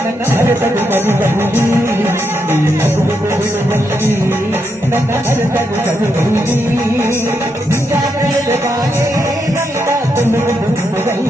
నన్నరతడు కనుగొని నన్నరతడు కనుగొని నిజాగరణ బానే నన్న కొనుగొని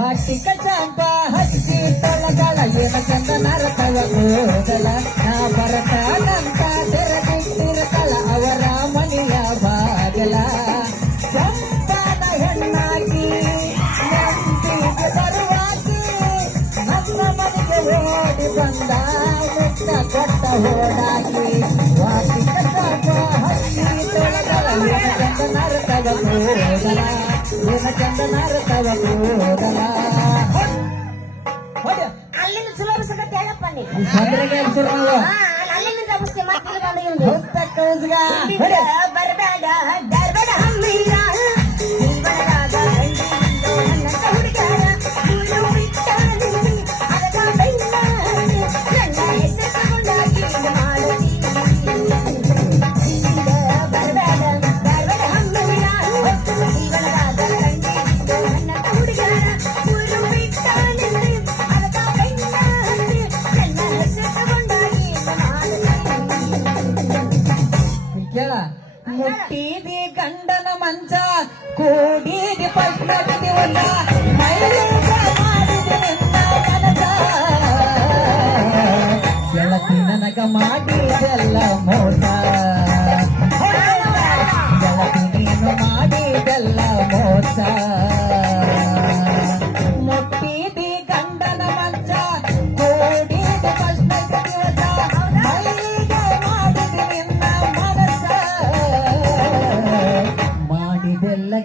ಹಟ್ಟಿಕ ಚಂಪ ಹಚ್ಚಿ ತಳಗಳ ಏನ ಚಂದ ನರತವ ಹೋಗಲ ನಾ ಬರತ ನಂತ ತೆರಗಿಟ್ಟಿರತಲ ಅವರ ಮನೆಯ ಬಾಗಲ ಚಂಪನ ಹೆಣ್ಣಾಗಿ ಎಂಟಿಗೆ ಬರುವಾಗಿ ನಮ್ಮ ಮನೆಗೆ ಓಡಿ ಬಂದ ಮುಟ್ಟ ಕೊಟ್ಟ ಹೋದಾಗಿ ವಾಸಿಕ ಚಂಪ ಹಚ್ಚಿ ತಳಗಳ ಏನ ಚಂದ ನರತವ ಹೋಗಲ ಚಂದನ ಚಂದನ ರಥವ ಕೂಡಲ ಅಲ್ಲಿಂದ ಸುಲಭ ಸಗತ್ತೆ ಹೇಳಪ್ಪ ನೀ ಚಂದ್ರಗೆ ಹೆಸರು ಅಲ್ಲಿಂದ ತಪ್ಪಿಸ್ತೀವಿ ಮತ್ತೆ ಬರ್ಬೇಡ.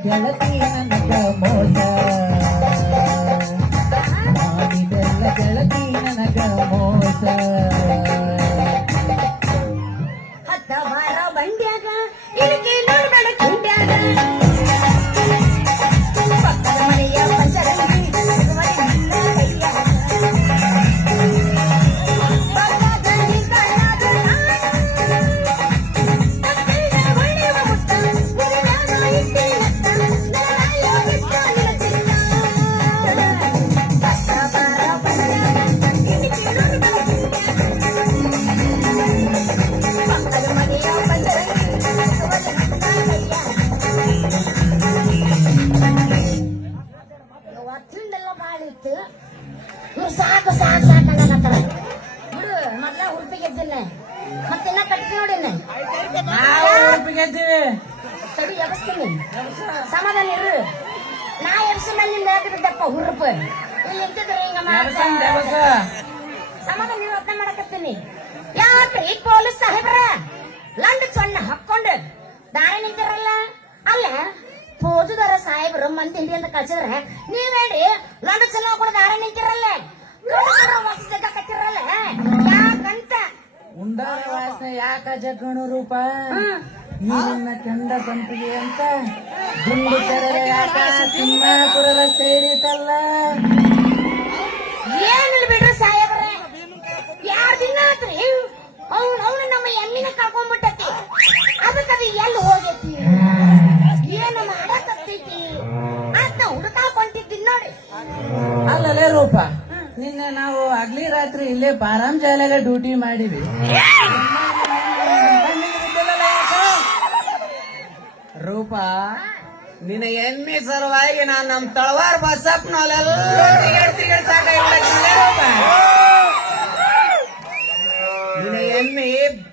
ಗೆಳತಿ ಶಾಲೆಗೆ ಡ್ಯೂಟಿ ಮಾಡಿವಿ ರೂಪ, ನಿನ್ನ ಎಮ್ಮೆ ಸಲುವಾಗಿ ನಾನು ನಮ್ ತಳವಾರ ನಿನ ಎಮ್ಮಿ,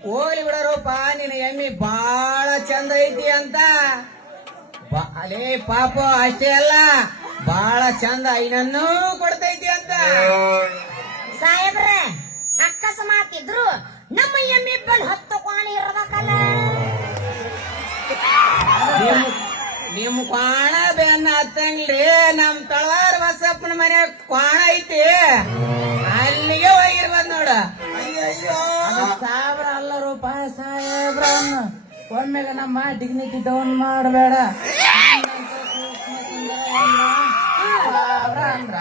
ಹೋಗ್ಲಿ ಬಿಡ ರೂಪ, ನಿನ್ನ ಎಮ್ಮಿ ಬಾಳ ಚಂದ ಐತಿ ಅಂತ. ಅಲೇ ಪಾಪ, ಅಷ್ಟೇ ಅಲ್ಲ, ಬಾಳ ಚಂದ ಐನನ್ನೂ ಕೊಡ್ತೈತಿ ಅಂತ. ಸಾಹೇಬ್ರೆ ಅಕಸ್ಮಾತ್ ಇದ್ರು ನಮ್ಮ ಎಮ್ಮಿ ಬಲ್ ಹತ್ತು ಕ್ವಾಣಿ ಇರ್ಬೇಕಲ್ಲ. ನಿಮ್ ಕ್ವಾಣ ಬೆನ್ನ ಹತ್ತಂಗ್ಲಿ ನಮ್ ತಳವಾರ ಬಸಪ್ಪನ ಮನೆ ಕ್ವಾಣ ಐತಿ. ಅಲ್ಲಿಗೆ ಹೋಗಿರ್ಬಂದ್ ನೋಡ. ಸಾಬ್ರ ಸಾವಿರ ಅಲ್ಲ ರೂಪಾಯಿ ಸಾಹೇಬ್ರ ಒಮ್ಮೆಗೆ ನಮ್ಮ ಡಿಗ್ನಿಟಿ ಡೌನ್ ಮಾಡಬೇಡ. ಅಂದ್ರ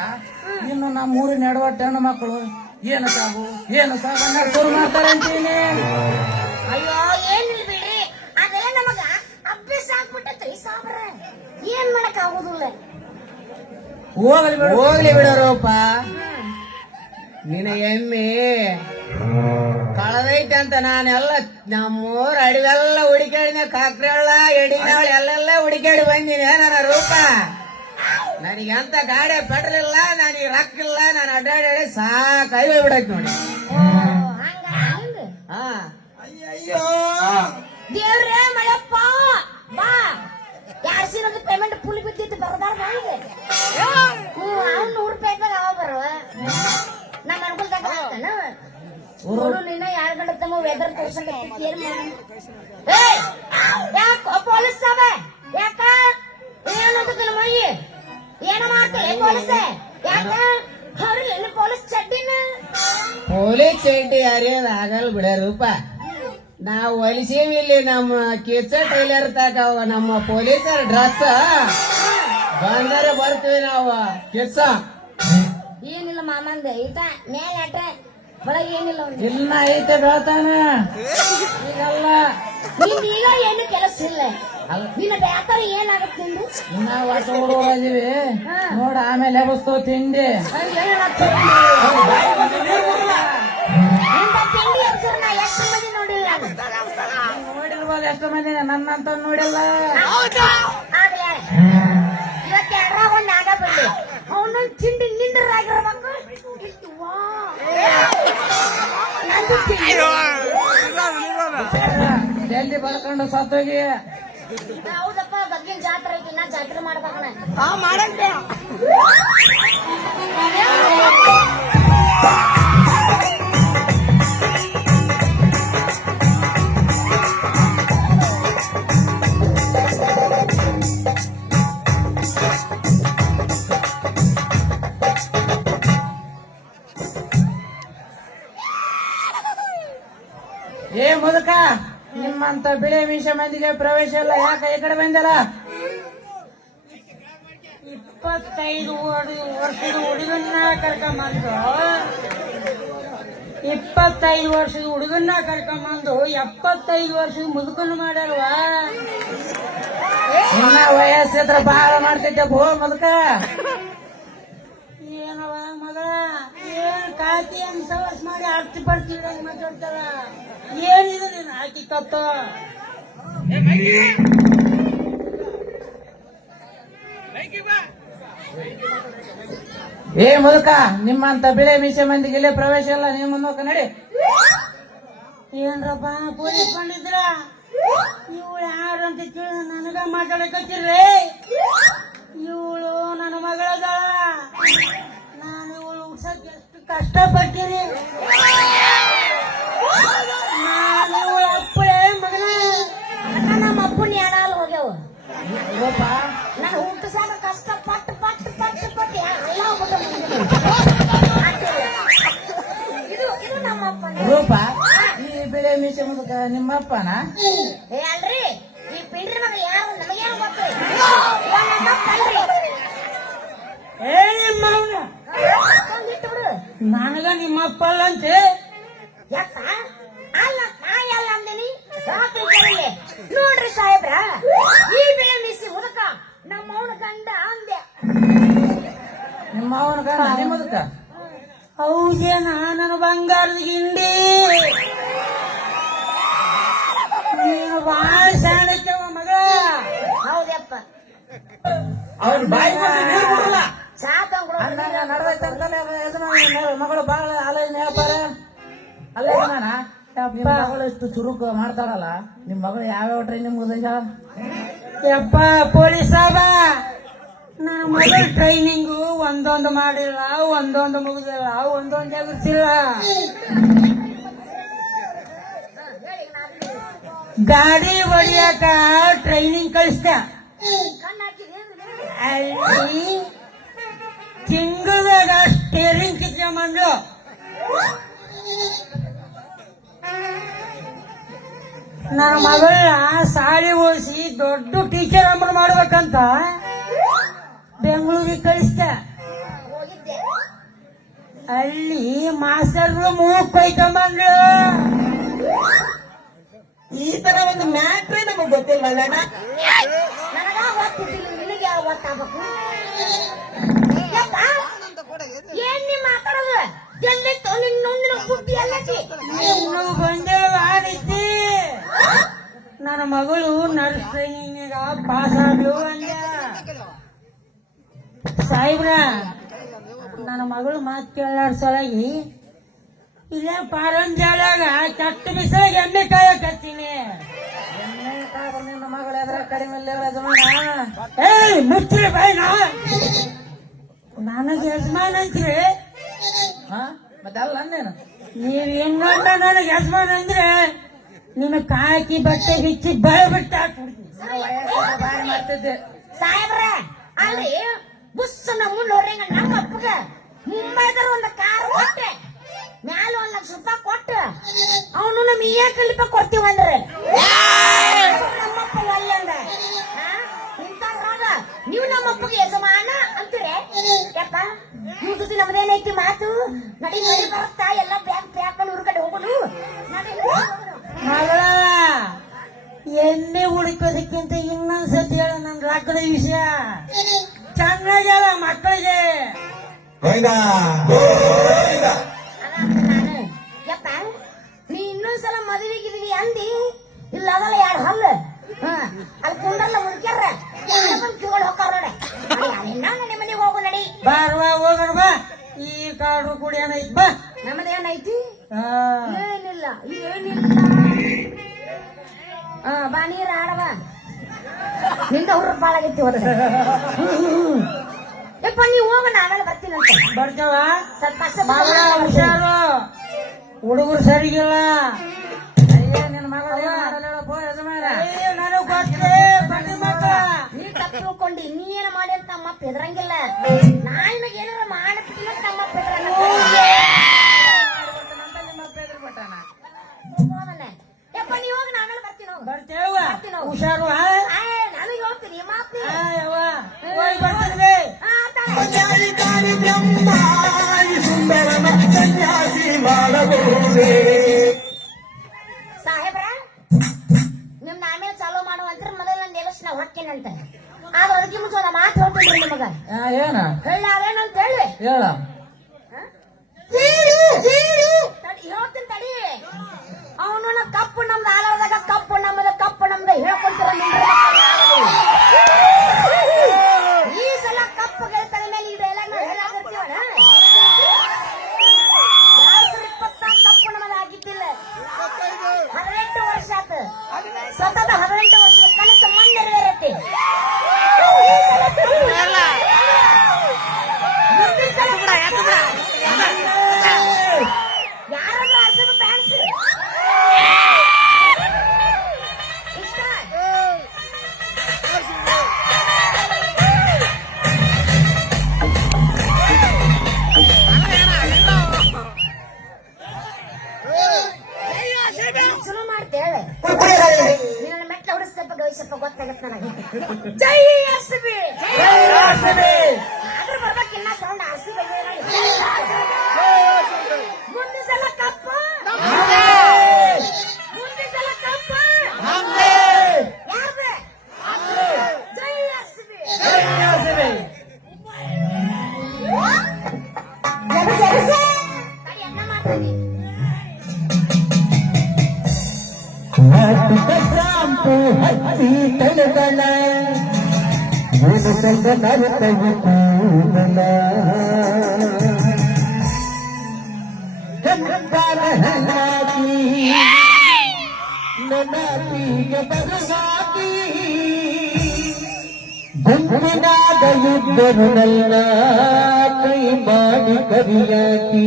ಇನ್ನು ನಮ್ಮ ಊರಿನ ಎಡವಟ್ಟ ಹೆಣ್ಣು ಮಕ್ಕಳು ಏನು ಸಾವು? ಏನು ಸಾವು? ಅನ್ನೋದು ಶುರು ಮಾಡ್ತಾರೆ ಅಂತೀನಿ. ಅಯ್ಯೋ ಏನಿಲ್ಲ ಬಿಡ್ರಿ ಅದೆಲ್ಲ ನಮಗ ಅಭ್ಯಾಸ ಆಗ್ಬಿಟ್ಟೈತ್ರಿ ಸಾಬ್ರ ಏನ್ ಮಾಡಕ್ ಆಗುದಿಲ್ಲ ಹೋಗ್ಲಿ ಬಿಡು. ಹೋಗ್ಲಿ ಬಿಡೋರಪ್ಪ ನಿನ್ನ ಎಮ್ಮಿ ಕಳದೈತೆ ಅಂತ ನಾನೆಲ್ಲ ನಮ್ಮೂರ ಅಡಿವೆಲ್ಲ ಹುಡುಕಾಡಿನ ಕಾಕ್ರೆಳ್ಳ ಎಡಿನಾಳ ಎಲ್ಲೆಲ್ಲ ಹುಡುಕಾಡಿ ಬಂದಿನಿ. ನನ್ನ ರೂಪ? ನನಗೆ ಅಂತ ಗಾಡಿ ಪೆಟ್ರೋಲ್ ಇಲ್ಲ ನನಗೆ ರೊಕ್ಕ ಇಲ್ಲ ನಾನು ಅಡ್ಡಾಡಿ ಸಾಕಾಗಿ ಹೋಗ್ಬಿಡೈತೆ ನೋಡಿ. ಓ ಹಂಗ ಹಂಗ? ಹಾ. ದೇವ್ರೇ ಮಳಪ್ಪ ಬಾ. ಯಾರ್ ಸಿರೋದು ಪೇಮೆಂಟ್ ಫುಲ್ ಬಿದ್ದಿತ್ತು ಬರಬಾರ್ದು ಹ್ಞೂ ಅವ್ನು ನೂರು ರೂಪಾಯಿ ಇದ್ದಾಗ ಅವ ಬರುವ? ನಮ್ಮ ಅನುಕೂಲದಾಗ ನೋಡು ನಿನ್ನ ಯಾರ ಗಂಡ ತಮ್ಮ ವೆದರ್ ತೋರ್ಸಂಗೈತಿ ಏನ್ ಮಾಡೋಣ ಯಾಕ ಪೊಲೀಸ್ ಸಾಬ ಯಾಕ? ಏನಂತ ಮೈ? ಏನ ಮಾಡ್ತಾರೆ ಪೊಲೀಸ್? ಯಾಕ? ಅವ್ರಿಲ್ಲ ಪೊಲೀಸ್ ಚಡ್ಡಿನ? ಪೊಲೀಸ್ ಚಡ್ಡಿ ಯಾರೇನ್ ಆಗಲ್ಲ ಬಿಡ ರೂಪ. ನಾವು ಹೊಲಿಸೀವಿ ಇಲ್ಲಿ ನಮ್ಮ ಕಿಚ್ಚ ಟೈಲರ್ ತಗವ ನಮ್ಮ ಪೊಲೀಸರ ಡ್ರೆಸ್. ಬಂದರೆ ಬರ್ತೀವಿ ನಾವು ಕಿಚ್ಚ. ಏನಿಲ್ಲ ಮಾಮಂದ ಈತ ಮೇಲೆ ಒಳಗೆ ಏನಿಲ್ಲ ಅವ್ನಿಗೆ. ಐತೆ ಬೆಳತಾನ. ಈಗಲ್ಲ. ನಿಂದ್ ಈಗ ಏನು ಕೆಲಸ ಇಲ್ಲ. ಅಲ್ಲ. ನಿನ್ನ ವ್ಯಾಪಾರ ಏನಾಗುತ್ತೆ ನಿಂದು ಇನ್ನ ನೋಡ ಆಮೇಲೆ ಎಬಸ್ತೋ ತಿಂಡಿ. ನಿಂದ ತಿಂಡಿ. ಹೆಸರು ನಾ ಎಷ್ಟು ಮಂದಿ ನೋಡಿಲ್ಲ? ನಾನು. ನೋಡಿರ್ಬೋದು ಎಷ್ಟು ಮಂದಿ? ನನ್ನಂತ ನೋಡಿಲ್ಲ. ಆಗ್ಲೇ. ಇವತ್ತು ಎರಡರಾಗ ಒಂದು ಆಗ ಬಿಡ್ಲಿ ಅವನೊಂದು ತಿಂಡಿ ನಿಂದ್ರಾಗಿರ್ಬೇಕು. ವಾ. ನಂದು ತಿಂಡಿ. ಜಲ್ದಿ ಬರ್ಕೊಂಡು ಸತ್ತೋಗಿ? ಹೌದಪ್ಪ ಗದ್ಗಿನ ಜಾತ್ರೆ ಐತಿ ನಾ ಜಾತ್ರೆ ಮಾಡ್ಬೇಕಣ್ಣ ನಿಮ್ಮಂತ ಮಂದಿಗೆ ಪ್ರವೇಶ ಇಲ್ಲ. ಯಾಕೆ? ಈ ಕಡೆ ಬಂದಲ್ಲ? ಇಪ್ಪತ್ತೈದು ವರ್- ವರ್ಷದ ಹುಡುಗನ್ನ ಕರ್ಕೊಂಬಂದು. ಇಪ್ಪತ್ತೈದು ವರ್ಷದ ಹುಡುಗನ್ನ ಕರ್ಕೊಂಬಂದು ಎಪ್ಪತ್ತೈದು ವರ್ಷದ ಮುದುಕನ್ನು ಮಾಡಲ್ವಾ ಇನ್ನ ವಯಸ್ಸಿದ್ರ ಬಹಳ ಮಾಡ್ತಿದ್ದೆ. ಬೋ ಮುದುಕ. ಏನವ ಮಗ? ಏನ್ ಕಾತಿ ಅಂತ ಮಾಡಿ ಅರ್ಥ ಪಡ್ತೀವಿ ಮಾತಾಡ್ತಾರ ಏನಿದು ನೀನು? ಹಾಕಿ ಕತ್ತ ಏ, ಮುದುಕ, ನಿಮ್ಮಂತ ಬಿಳೆ ಮೀಸೆ ಮಂದಿಗೆ ಇಲ್ಲೇ ಪ್ರವೇಶ ಇಲ್ಲ ನೀವು ಮುಂದೋಕ ನಡಿ. ಏನ್ರಪ್ಪ ಪೊಲೀಸ್ ಬಂದಿದ್ರ ಇವಳು ಯಾರು ಅಂತ ಕೇಳಿ ನನಗ ಮಾತಾಡಕತ್ತಿರ್ರಿ. ಇವಳು ನನ್ನ ಮಗಳದ. ನಾನು ಇವಳು ಹುಡ್ಸಕ್ ಎಷ್ಟು ಕಷ್ಟಪಟ್ಟಿರಿ. ನಾನು ಅಪ್ಪನ ಯಾಡಾಲ್ ಹೋಗ್ಯಾವ. ನಾನು ಹುಟ್ಟಿಸಾಕ ಕಷ್ಟ ಪಟ್ಟು ಪಟ್ಟು ಪಟ್ಟು ಪಟ್ಟು ಎಲ್ಲ ಇದು ಇದು ನಮ್ಮಪ್ಪ. ರೂಪ ಈ ಬಿಳಿ ಮೀಸೆ ಮುದುಕ ನಿಮ್ಮಪ್ಪನ? ಏ ಅಲ್ರಿ ಈ ಪಿಂಡ್ರಿ ಮಗ ಯಾರು ನಮಗೇನು ಗೊತ್ತು? ಏ ನಿಮ್ಮ ಬಿಡು. ನನಗ ನಿಮ್ಮಪ್ಪ ಅಲ್ಲಂತೆ ಯಾಕ? ನೋಡ್ರಿ ಸಾಹೇಬ್ರ ಈ ಬೆಳೆ ಮಿಸಿ ಮುದಕ ನಮ್ಮ ಅವನ ಗಂಡ ಅಂದೆ. ನಿಮ್ಮ ಅವನ ಗಂಡ ನಿಮ್ಮ ಮುದುಕ? ನಾನು ಬಂಗಾರದ ಹಿಂಡಿ. ನೀನು ಬಾಳ ಶಾಣಕ್ಯವ ಮಗ. ಹೌದಪ್ಪ. ಅವ್ರ ಬಾಯಿ ನೀರು ಬಿಡಲ್ಲ ಮಗಳು ಬಾಳ ಆಲೋಚನೆ ವ್ಯಾಪಾರ ಅಲ್ಲ ಯಜಮಾನ ನಿಮ್ ಮಗಳು ಇಷ್ಟು ಚುರುಕು ಮಾಡ್ತಾರಲ್ಲ ನಿಮ್ ಮಗಳು ಯಾವ್ಯಾವ ಟ್ರೈನಿಂಗ್ ಮುಗಿದ ಯಪ್ಪ ಪೊಲೀಸ್ ಸಾಬ. ನನ್ನ ಟ್ರೈನಿಂಗ್ ಟ್ರೈನಿಂಗು ಒಂದೊಂದು ಮಾಡಿಲ್ಲ ಒಂದೊಂದು ಮುಗಿದಿಲ್ಲ ಒಂದೊಂದು ಎದುರಿಸಿಲ್ಲ ಗಾಡಿ ಹೊಡಿಯಾಕ ಟ್ರೈನಿಂಗ್ ಕಳಿಸ್ದ. ಅಲ್ಲಿ ತಿಂಗಳದಾಗ ಸ್ಟೇರಿಂಗ್ ಕಿತ್ಕೊಂಬಂದು ನನ್ನ ಮಗಳನ್ನ ಸಾಲಿ ಓಡಿಸಿ ದೊಡ್ಡ ಟೀಚರ್ ಅಂಬರು ಮಾಡ್ಬೇಕಂತ ಬೆಂಗಳೂರಿಗೆ ಕಳಿಸ್ದೆ. ಅಲ್ಲಿ ಮಾಸ್ಟರ್ಗಳು ಮೂಗ್ ಕೊಯ್ಕೊಂಬಂದ್ರು ಈ ತರ ಒಂದು ಮ್ಯಾಟ್ರೇ ನಮಗ್ ಗೊತ್ತಿಲ್ವಲ್ಲ ಏನ್ ನೀ ಮಾತಾಡೋದು? ಎಲ್ಲಿತ್ತು ನಿನ್ ನನ್ನ ಮಗಳು ನರ್ಸ್ ಟ್ರೈನಿಂಗ್ ಪಾಸ್ ಆಗ್ಲು ಅಂದ ಸಾಹೇಬ್ರ ನನ್ನ ಮಗಳು ಮಾತು ಕೇಳಾರ ಸಲಗಿ ಇಲ್ಲೇ ಪಾರಂಜಾಲಾಗ ಕೆಟ್ಟ ಬಿಸಿಲಾಗ ಎಮ್ಮೆ ಕಾಯಕತ್ತೀನಿ ನಿನ್ನ ಮಗಳು ಎದ್ರ ಕಡಿಮೆ ಇಲ್ಲ ಯಜಮಾನ. ಏಯ್ ಮುಚ್ಚ್ರಿ ನಾ. ನನಗೆ ಯಜಮಾನ್ ಅಂತ್ರಿ ಹಾ ಮತ್ತೆ ಅಲ್ಲ ನೀವ್ ನನಗೆ ಯಜಮಾನ್ ಅಂದ್ರೆ ನಿನ್ನ ಕಾಕಿ ಬಟ್ಟೆ ಬಿಚ್ಚಿ ಬಳೆ ಬಿಟ್ಟು ಹಾಕ್ಬಿಡ್ತೀನಿ. ಮಾಡ್ತಿದ್ದೆ. ಸಾಹೇಬ್ರ ಅಲ್ರಿ ಬುಸ್ ನಮ್ಮ ನೋಡ್ರಿ ನಮ್ಮ ಅಪ್ಪಗ ಮುಂಬೈದರ ಒಂದು ಕಾರ್ ಕೊಟ್ಟೆ. ಮ್ಯಾಲ ಒಂದ್ ಲಕ್ಷ ರೂಪಾಯಿ ಕೊಟ್ಟು. ಅವನು ನಮ್ ಇಯ ಕಲಿಪ ಕೊಡ್ತೀವಿ ಹುಡುಗ ಬಾಳಾಗೈತಿ ಹೋದ ಯಪ್ಪ ನೀವು ಹೋಗೋಣ ಆಮೇಲೆ ಬರ್ತೀನಂತೆ ಬರ್ತಾವ ಸ್ವಲ್ಪ ಅಷ್ಟೇ ಮಗಳ ಹುಷಾರು ಹುಡುಗರು ಸರಿಗಿಲ್ಲ ಅಯ್ಯ ನಿನ್ನ ಮಗಳು ಏನ್ ಮಾಡಲ್ಲ ಹೇಳಪ್ಪ ಯಜಮಾನ ಅಯ್ಯೋ, ನನಗ್ ಗೊತ್ತೇ ಬಡ್ಡಿ ಮಕ್ಕಳ ನೀ ತಪ್ಪು ತಿಳ್ಕೊಂಡಿ ನೀ ಏನ ಮಾಡಿ ಅಂತ ನಮ್ಮಪ್ಪ ಹೆದರಂಗಿಲ್ಲ ನಾ ನಿನಗೆ ಏನಾರ ಮಾಡಬಿಟ್ಟಿಲ್ಲ ಅಂತ ನಮ್ಮಪ್ಪ ಹೆದರಂಗಿಲ್ಲ ನಿಮ್ಮ ಅಪ್ಪ ಎದುರು ಬಿಟ್ಟಾನ ಯಪ್ಪ ನೀ ಹೋಗಿ ನಾವೆಲ್ಲ ಬರ್ತೇವ ಹುಷಾರು ನನಗೆ ಹೋಗ್ತೀನಿ ಸುಂದರನ ಸನ್ಯಾಸಿ ಸಾಹೇಬ್ರ ನಿಮ್ ಆಮೇಲೆ ಚಾಲೂ ಮಾಡುವಂತ್ರ ಮೊದಲ ದೇವಸ್ಥಾನ ಎಲಕ್ಷನ್ ಅಂತ ಆದ್ರೆ ಅದಕ್ಕೆ ಮುಂಚೆ ಒಂದು ಮಾತು ಹೇಳ್ತೀನಿ ನಿಮಗ. ಏನ? ಹೇಳ ಅದೇನಂತ ಹೇಳಿ. ಹೇಳ. ಹೇಳ್ತೀನಿ ತಡಿ. ಅವನು ಕಪ್ಪು ನಮ್ದು ಆಲೋದಾಗ ಕಪ್ಪು ನಮ್ಮದ ಕಪ್ಪು ಚಲೋ ಮಾಡ್ತೇವೆ ನಿನ್ನ ಮೆಟ್ಲ ಹೊಡಿಸ್ತಪ್ಪ ಗವಿಸಪ್ಪ ಗೊತ್ತಾಗತ್ತೆ ನನಗೆ ಜೈ ಎಸ್ ಬಿ. ಆದ್ರೂ ಬರ್ಬೇಕಿನ್ನ ಸೌಂಡ್ ಆರ್ಸಿ ಗುಂಪಿನಾದ ಯುದ್ಧರು ನನ್ನ ಕೈ ಮಾಡಿ ಕರಿಯಾಕಿ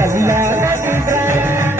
கல்லாத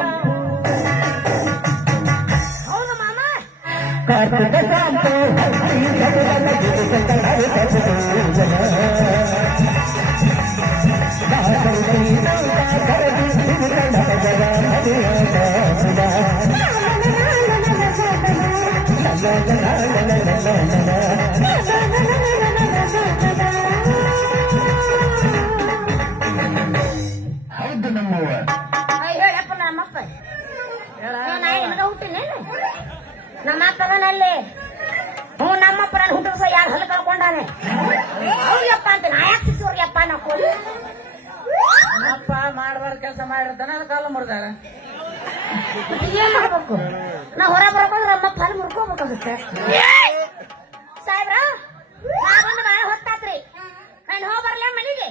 ಹೌದು ನಮ್ಮವ ಅಯ್ಯ, ಹೇಳಪ್ಪ ನಮ್ಮಪ್ಪ ಏ, ನಾ ನಿನಗ ಹುಟ್ಟಿನೇನು ನಮ್ಮ ಅಪ್ಪ ಅದನಲ್ಲಿ ಹ್ಞೂ ನಮ್ಮಪ್ಪನ ನಾನು ಯಾರು ಹೊಲ ಕಳ್ಕೊಂಡಾನೆ ಅವ್ರಿಗಪ್ಪ ಅಂತ ನಾ ಯಾಕೆ ಸಿಕ್ಸೋರ್ಯಪ್ಪ ನಾವು ಕೊಡಿ ಅಪ್ಪ ಮಾಡಬಾರ್ದ ಕೆಲಸ ಮಾಡಿರ್ತಾನೆ ಅದು ಕಾಲ ಮುರಿದಾರ. ಏನ್ ಮಾಡ್ಬೇಕು? ನಾ ಹೊರ ಬರ್ಕೊಂಡ್ರೆ ನಮ್ಮಪ್ಪ ಫಲ ಮುರ್ಕೋಬೇಕಾಗುತ್ತೆ. ಸಾಹೇಬ್ರ ನಾ ಬಂದು ಭಾಳ ಹೊತ್ತಾತ್ರಿ. ನಾನು ಹೋಗಿ ಬರ್ಲ ಮನೆಗೆ?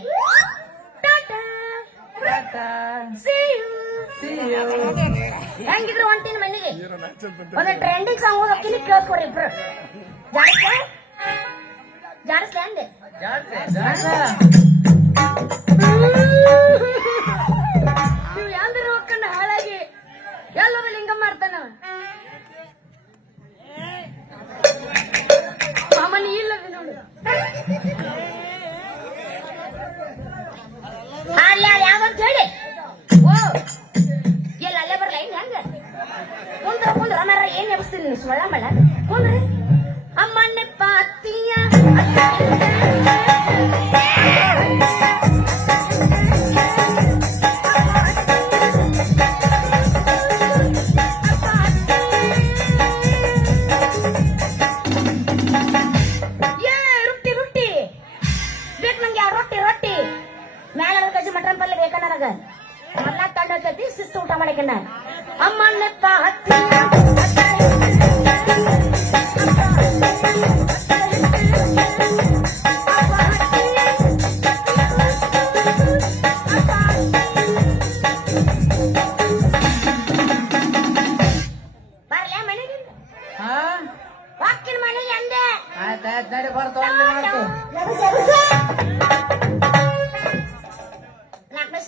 ಟಾಟಾ. See you. ಹೆಂಗಿದ್ರು ಹೊಂಟಿನ ಮನೆಗೆ? ಒಂದು ಟ್ರೆಂಡಿಂಗ್ ಸಾಂಗ್ ಹೋಗಿ ಕೇಳ್ಕೊರಿ ಇಬ್ರು. ಜಾಡಿಸ್ಲೆ ಜಾಡಿಸ್ಲೆ ಅಂದೆ. ನೀವು ಯಾಂದ್ರ ಹೋಗ್ಕೊಂಡು ಹಾಳಾಗಿ ಲಿಂಗ ಮಾಡ್ತಾನ ಮಾಮನಿ ಇಲ್ಲದ ನೋಡು. ಅಲ್ಲ ಯಾವಂತ ಹೇಳಿ. ಕುಂದ್ರ ಕುಂದ್ರ ಮರ ಏನ್ ಎಬ್ಸ್ತೀನಿ ಸುಳ್ಳ ಕುಂದ್ರಿ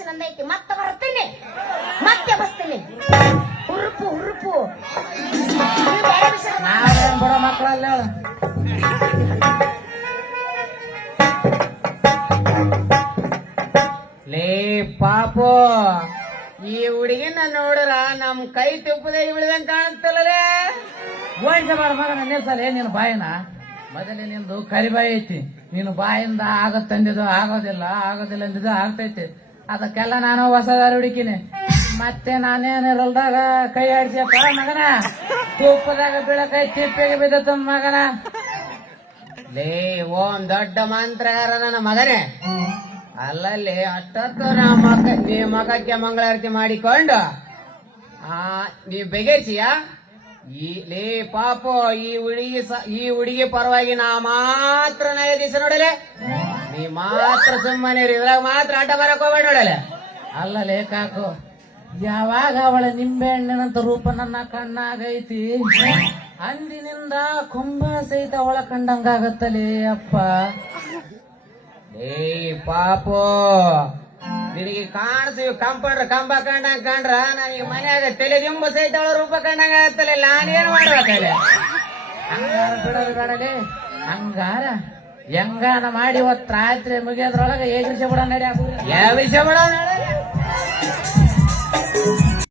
ನಂದೈತಿ ಮತ್ತೆ ಬರ್ತೀನಿ ಮತ್ತೆ ಬಸ್ತೀನಿ ಹುರುಪು ನಾವೇನ್ ಬಡ ಮಕ್ಕಳಲ್ಲ ಲೇ ಪಾಪು, ಈ ಹುಡುಗಿನ ನೋಡ್ರ ನಮ್ ಕೈ ತುಪ್ಪದೆ ಬಿಡ್ದಂಗ್ ಕಾಣುತ್ತಲ್ಲೇ ಓಡಿಸ ಬಾರ ಮಗನ ನಿಲ್ಸಲ್ಲ ನಿನ್ನ ಬಾಯಿನ. ಮೊದಲೇ ನಿಂದು ಕರಿಬಾಯಿ ಐತಿ. ನೀನು ಬಾಯಿಂದ ಆಗತ್ತಂದಿದ್ದು ಆಗೋದಿಲ್ಲ ಆಗೋದಿಲ್ಲ ಅಂದಿದ್ದು ಆಗ್ತೈತಿ. ಅದಕ್ಕೆಲ್ಲ ನಾನು ಹೊಸದಾರ ಹುಡುಕಿನಿ. ಮತ್ತೆ ನಾನೇನಿರಲ್ದಾಗ ಕೈ ಆಡ್ಸಿಯಪ್ಪ ಮಗನ? ತುಪ್ಪದಾಗ ಬೀಳಕೈ ತಿಪ್ಪಿಗೆ ಬಿದ್ದತ್ತ ಮಗನ? ಲೇ ಓಂ ದೊಡ್ಡ ಮಂತ್ರಗಾರ ನನ್ನ ಮಗನೇ. ಅಲ್ಲಲ್ಲಿ ಅಷ್ಟೊತ್ತು ನಾ ಮಗ ನೀ ಮಗಕ್ಕೆ ಮಂಗಳಾರತಿ ಮಾಡಿಕೊಂಡು, ಆ, ನೀ ಬೆಗೆಸಿಯ ಈ ಲೇ ಪಾಪ, ಈ ಹುಡುಗಿ ಈ ಹುಡುಗಿ ಪರವಾಗಿ ನಾ ಮಾತ್ರ ನಯದಿಸ ನೋಡಲೆ. ನೀ ಮಾತ್ರ ಸುಮ್ಮನೆ ಇದ್ರಾಗ ಮಾತ್ರ ಆಟ ಬರಕ್ ಹೋಗ್ಬೇಡ ನೋಡಲೆ. ಅಲ್ಲ ಲೇ ಕಾಕು, ಯಾವಾಗ ಅವಳ ನಿಂಬೆ ಹಣ್ಣಿನಂತ ರೂಪ ನನ್ನ ಕಣ್ಣಾಗೈತಿ? ಅಂದಿನಿಂದ ಕುಂಭ ಸಹಿತ ಅವಳ ಕಂಡಂಗಾಗತ್ತಲೇ ಅಪ್ಪ. ಏ ಪಾಪು ನಿನಗೆ ಕಾಣಿಸ್ತೀವಿ ಕಂಪೌಂಡ್ರ, ಕಂಬ ಕಂಡಂಗ್ ಕಂಡ್ರ, ನನಗೆ ಮನ್ಯಾಗ ತಲೆ ದಿಂಬ ಸಹಿತ ರೂಪ ಕಂಡಂಗ ಆಗತ್ತಲ್ಲ ನಾನೇನ್ ಮಾಡ್ಬೇಕಲ್ಲ ಬಿಡೋದು ಹಂಗಾರ ಹೆಂಗಾನ ಮಾಡಿ ಇವತ್ತು ರಾತ್ರಿ ಮುಗಿಯೋದ್ರೊಳಗೆ ಏ ವಿಷಯ ಬಿಡ ನಡೆಯ ಯಾವ ವಿಷಯ ಬಿಡ